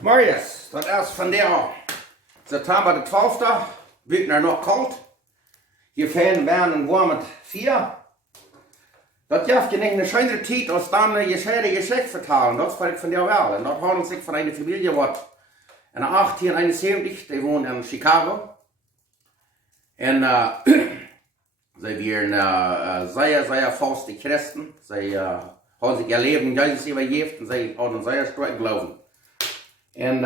Marius, dat is van der September de 12e, buiten er nog koud. Hier fijn ben en warm met 4. Dat geeft je niet een schijnere tijd als dan je schede gezicht vertalen. Dat spreek ik van jou wel. En dat handelt zich van een familie wat in 1871, die woont in Chicago. En zij waren zeer vaste Christen. Zij hadden zich ihr Leben Jezus übergeben und zij hadden zeer sterk geloven. En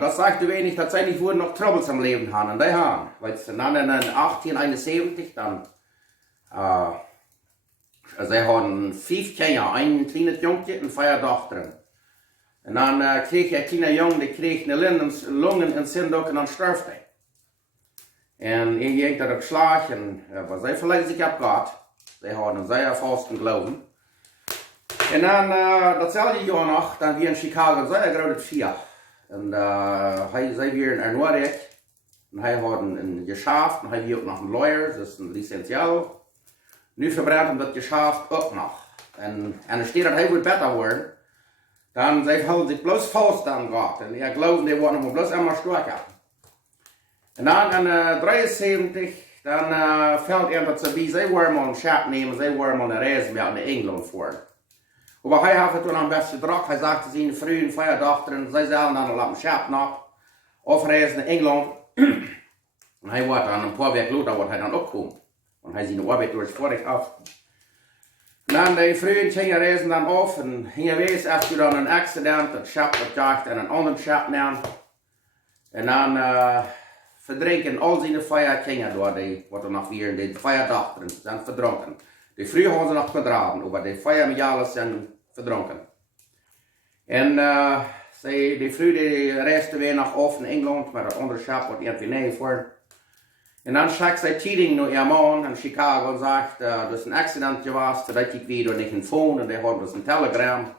dat zegt u wenig dat zij niet voor nog troubles am Leben hadden. En die hadden. Weil ze dan in 1871 dan zij hadden 5 kinderen, een kleines jongetje en 4 dochteren. En dan kreeg je een kleine jongen, die kreeg een longenentzündung en dan sterft hij. En hij ging dat ook slag en was zij verleid zich op God. Zij hadden een zeer vasten geloven. En dan datzelfde jaar nog, dan weer in Chicago, zij groot 4. En zij weer in Noordwijk. En hij had een geschaft en hij weer ook nog een lawyer, dus een licentiaal. Nu verbrandt hem dat geschaft ook nog. En er staat dat hij wil beter worden. Dan zij houden zich bloos vast aan God. En ik geloof, die worden hem bloos immer sterker. En dan in 73, dan fällt ihm dat ze bij, zij worden mal een schap nemen, zij worden mal een reis naar Engeland voor. Maar hij had het toen aan best druk. Hij zag zijn vrouw en 4 dochteren, zij zouden dan een schap nog afreizen naar Engeland. En hij wordt dan een paar weken later wordt hij dan opkomen. Want hij zijn arbeid door het vorig af. En dan die vrouwen gingen reizen dan af en gingen wees efter dan een accident, het schap dat jaagt en een ander schap neemt. En dan verdrinken al zijn 4 kinderen door die, wat er nog weer, die 4 dochteren zijn verdronken. Die vrouw hadden ze nog gedragen, maar die 4 meisjes zijn verdronken. En die vrouw die reisde weer nog af in Engeland, maar het andere schap wordt irgendwie nee voor. En dan schickt zij tijding naar haar man in Chicago en zegt, er is een accident geweest, dat ik weer door niet een phone en die hadden dus een telegram.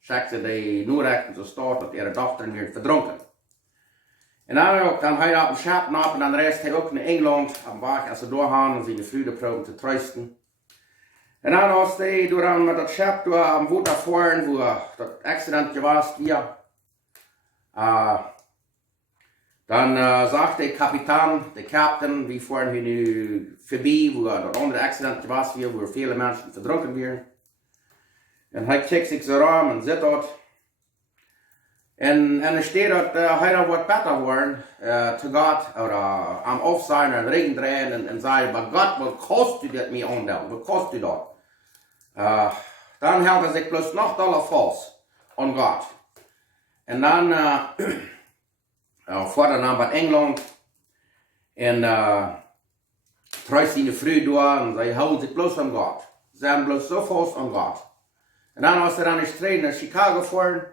Schickt ze die Noorrechten zo staat dat ihre dochter weer verdronken. En dan hij op een schap op en dan reist hij ook naar Engeland, aan weg als ze doorgaan en zijn vrouw probeert te troosten. En dan als hij door met dat schap door am Water fahren, wo dat accident geweest ja. Dan zegt de kapitein, de captain, wie fahren hier nu voorbij, wo dat andere accident geweest was, wo viele mensen verdronken werden. En hij kijkt zich zo aan en zit dat. En er staat dat hij dan wat beter worden, te God, oder am Aufsein en regen draaien en zeggen, maar God, wat kost u dat mij aandeel, wat kost u dat? Dan houdt hij zich plus nog dollar vast aan God. En dan voert hij naar Engeland en troost zijn vrouw door en zij houden zich plus aan God. Ze zijn plus zo vast aan God. En dan als hij dan is trainen naar Chicago voor,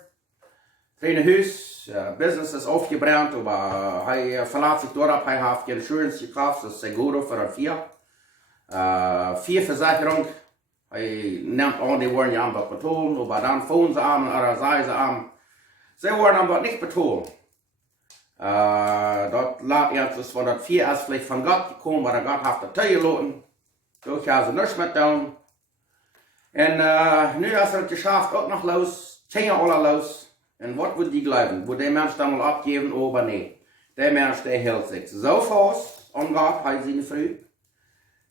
trainen huis, business is afgebrand, maar hij verlaat zich door op, hij heeft geen insurance gekocht, dus seguro voor een 4 verzekering. Hij neemt aan, die worden aan dat betonen, maar dan phone ze aan en zeggen ze aan. Ze worden aan dat niet betonen. Dat laat eerst dus van dat 4 is vielleicht van God gekomen, maar God heeft dat tegengeloten. Zo gaan ze niks met doen. En nu is het geschaft ook nog los, gingen alle los. En wat moet die geloven? Moet die mens dan wel opgeven, oh maar nee. Die mens die hield zich zo vast aan God, hij zijn vrouw.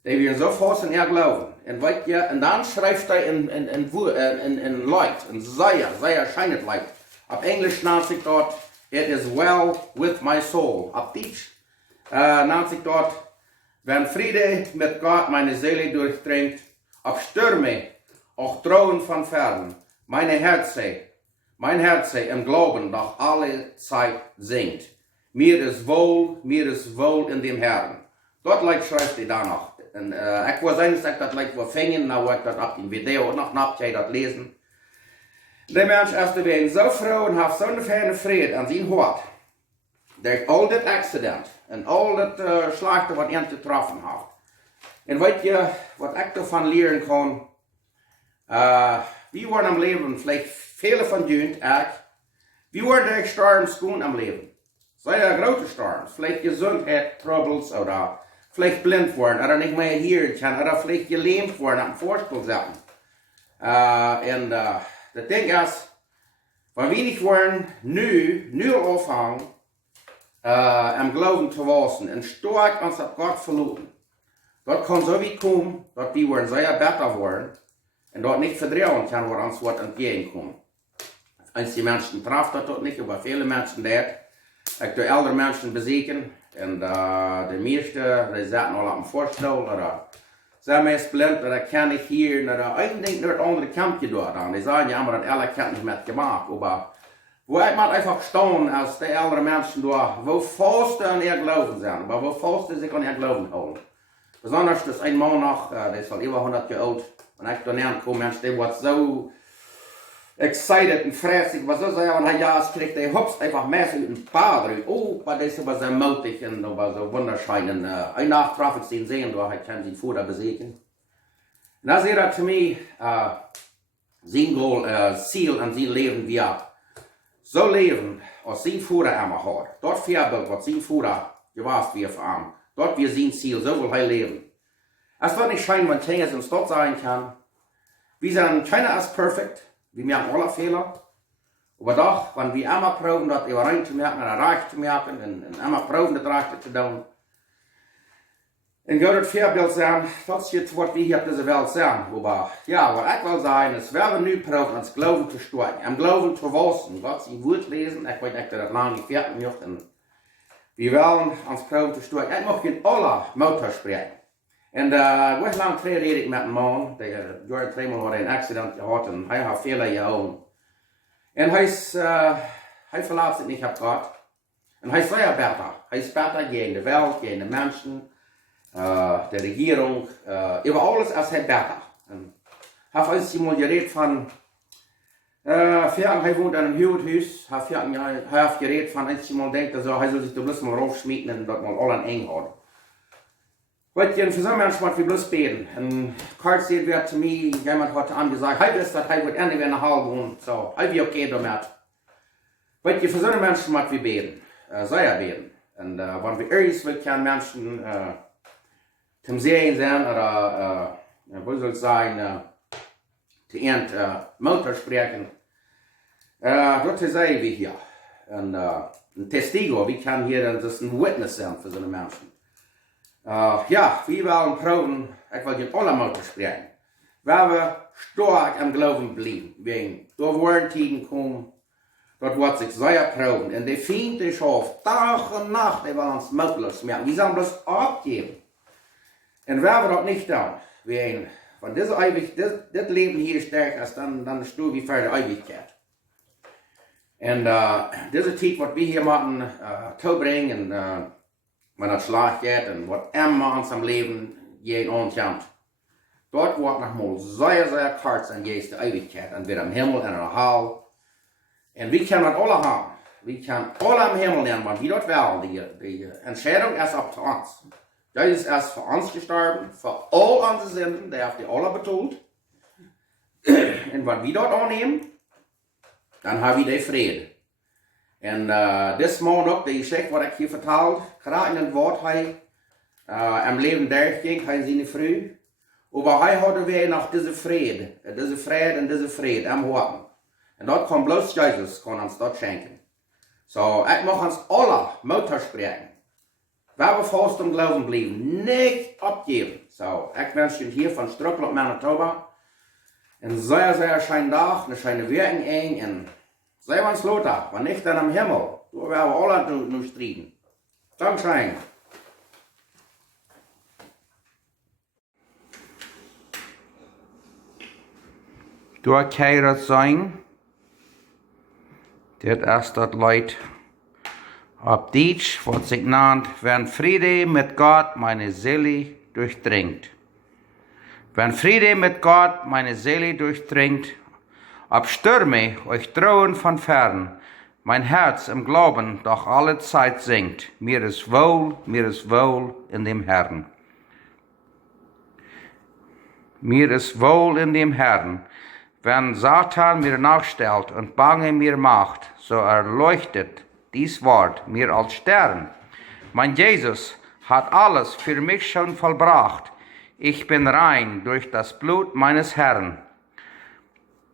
Die weer zo vast in geloven. En weet je, en dan schrijft hij in light, in zeer schijnend light. Op Englisch naam zich dat, it is well with my soul. Op Deutsch naam zich dat, wenn Friede mit Gott meine Seele durchdringt, ob Stürme, auch Drohen von fern, mein Herz im Glauben noch alle Zeit singt. Mir ist wohl in dem Herrn. Dort lijkt schrijft hij daar nog. En ik was eens dat ik dat lijkt wel vingen, nou heb ik dat op die video ook nog napt, jij dat lezen. De mens is er weer zo vrouw en heeft zo'n fijne vrede aan zijn hart. Door al dit accident en al dat slachten wat hij getroffen heeft. En weet je wat ik ervan leren kan? We worden am leven, vielleicht vele van jullie, we worden durch storms gewoon am leven. Sehr grote storms, vielleicht gezondheid, troubles oder vielleicht blind worden, oder nicht mehr hier kann, oder vielleicht gelähmt worden am Vorspiel zetten. En het ding is, Weil wir nicht wollen, nu anfangen, am Glauben zu wachsen und stark uns auf Gott verlassen. Dort kann so wie kommen, dass wir wollen sehr besser werden und dort nicht vertrauen kann, wo uns was entgegenkommt. Eins die Menschen trifft das dort nicht, aber viele Menschen dort. Ich tue ältere Menschen besiegen und die meisten, die sitzen alle am Vorstell oder sind meist blind oder kann ich hier oder eigentlich nur andere Kampf dort an. Die sagen ja immer, dass alle Kampf nicht mitgemacht, aber wo ich mal einfach staunen, als die ältere Menschen dort, wo fast an ihr Glauben sind, aber wo fast sich an ihr Glauben holen. Besonders das ein Mann noch, der ist halt über 100 Jahre alt, und ich da näher komme, Mensch, der war so excited und fräsig, was so sagen, und ja, es kriegt der Hops einfach mäßig ein paar drin. Oh, aber das ist aber so mutig und aber so wunderschön. Und eine Nacht traf ich den sehen, da ich kann sie vorher besiegen. Und da sieht er zu mir, sein Goal, Ziel an sein Leben, wie er so leben, als sein Vater immer hat. Dort Vorbild, was sein Vater gewusst wie für ihn. Dort wir sein Ziel, so will er leben. Es wird nicht scheinen, wenn Dinge uns dort sein kann. Wir sind keiner als perfekt. Wir merken alle Fehler. Aber doch, wenn wir einmal proben, das überein zu merken, oder reich zu merken, und einmal proben, das reich zu tun. Und Gott das Vorbild sein, das ist jetzt, was wir hier auf dieser Welt sind. Aber ja, was ich will sagen, ist, wir werden nun proben, ans Glauben zu stärken, am Glauben zu wachsen. Gott sein Wort lesen, ich weiß nicht, das lange nicht fertig gemacht. Wir wollen ans Glauben zu stärken. Ich möchte in aller Motor sprechen. Und wo ich lang rede ich mit einem Mann, der Jahr dreimal hat einen Accident gehabt und er hat Fehler gehabt. Und er verlässt sich nicht auf Gott. Und er ist sehr besser. Er ist besser gegen die Welt, gegen die Menschen, die Regierung, über alles als er besser. Und er hat uns mal geredet von, er wohnt in einem Huthaus, er hat geredet von, als ich mal denkt, also, er soll sich da bloß mal raufschmieden und dort mal alle eng hat. Weil für so Menschen muss wir bloß beten. Und Karl sagt wieder zu mir, jemand hat angesagt, hey, wisst ihr, hey, wird Ende wieder nach Hause wohnen. So, hey, wie okay damit. Weil für so Menschen muss wir beten. Sehr beten. Und wenn wir ehrlich können Menschen zum Sehen sein oder, wo soll es sein, zu ihren Mutter sprechen, das ist wie hier. Und ein Testigo, wir können hier das ein Witness sein für so eine Menschen. Ja, wir wollen proben, ich will in alle Mutter sprechen, weil wir stark am Glauben bleiben. Wegen, da wollen Tiden kommen, dort wird sich sehr proben. Und die Feinde schafft Tag und Nacht, die wollen uns mutlos machen. Wir sollen bloß abgeben. Und wenn wir das nicht tun, wegen, wenn das Leben hier stark ist, dann ist du wie für die Ewigkeit. Und diese Zeit, was wir hier machen, zu bringen, wenn das Schlag geht und was immer uns am Leben geht und kommt. Dort wird nochmal sehr, sehr kurz an die Ewigkeit. Und wir am Himmel und in der Hall. Und wir können das alle haben. Wir können alle am Himmel nehmen, wenn wir dort wollen. Die Entscheidung ist up zu uns. Jesus ist für uns gestorben, für all unsere Sünden, der hat die alle betont. Und wenn wir dort annehmen, dann haben wir den Frieden. Und das Mal noch, die Geschichte, was ich hier vertelt, gerade in dem Wort, am Leben durchging, sie nicht früh. Aber er hatte wir noch diese Friede und diese Friede am Horten. Und dort kann bloß Jesus kann uns dort schenken. So, ich möchte uns alle Mutter sprechen. Weil wir fast im Glauben bleiben, nicht abgeben. So, ich wünsche Ihnen hier von Struckel und Manitoba einen sehr, sehr schönen Tag, eine schöne Wirken eng und sei uns Lothar, wenn nicht dann am Himmel, wo wir alle nur streiten. Dankeschön. Du kehret sein, das ist das Leid auf Deutsch, was sich nennt, wenn Friede mit Gott meine Seele durchdringt. Wenn Friede mit Gott meine Seele durchdringt, ob Stürme euch drohen von fern, mein Herz im Glauben doch alle Zeit singt, mir ist wohl in dem Herrn. Mir ist wohl in dem Herrn. Wenn Satan mir nachstellt und Bange mir macht, so erleuchtet dies Wort mir als Stern. Mein Jesus hat alles für mich schon vollbracht. Ich bin rein durch das Blut meines Herrn.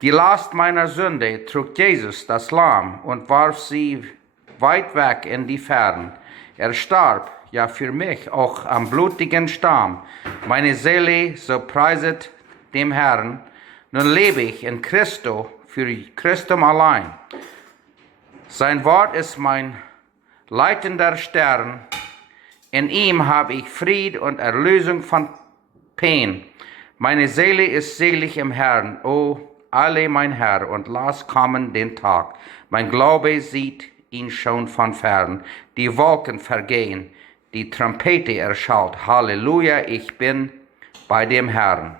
Die Last meiner Sünde trug Jesus, das Lamm, und warf sie weit weg in die Fern. Er starb, ja für mich, auch am blutigen Stamm. Meine Seele, so preiset dem Herrn. Nun lebe ich in Christo, für Christum allein. Sein Wort ist mein leitender Stern. In ihm habe ich Fried und Erlösung von Pein. Meine Seele ist selig im Herrn, o alle mein Herr, und lass kommen den Tag. Mein Glaube sieht ihn schon von fern. Die Wolken vergehen, die Trompete erschallt. Halleluja, ich bin bei dem Herrn.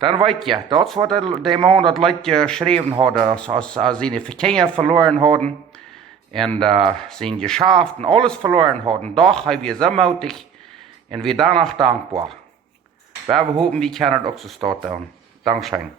Dann weet je, dat is wat de man dat Leute geschreven hadden, als seine Kinder verloren hadden, en zijn Geschäft und alles verloren hadden. Doch haben wir so mutig und wir danach dankbar. Wir hoffen, wir können auch so starten. Dankeschön.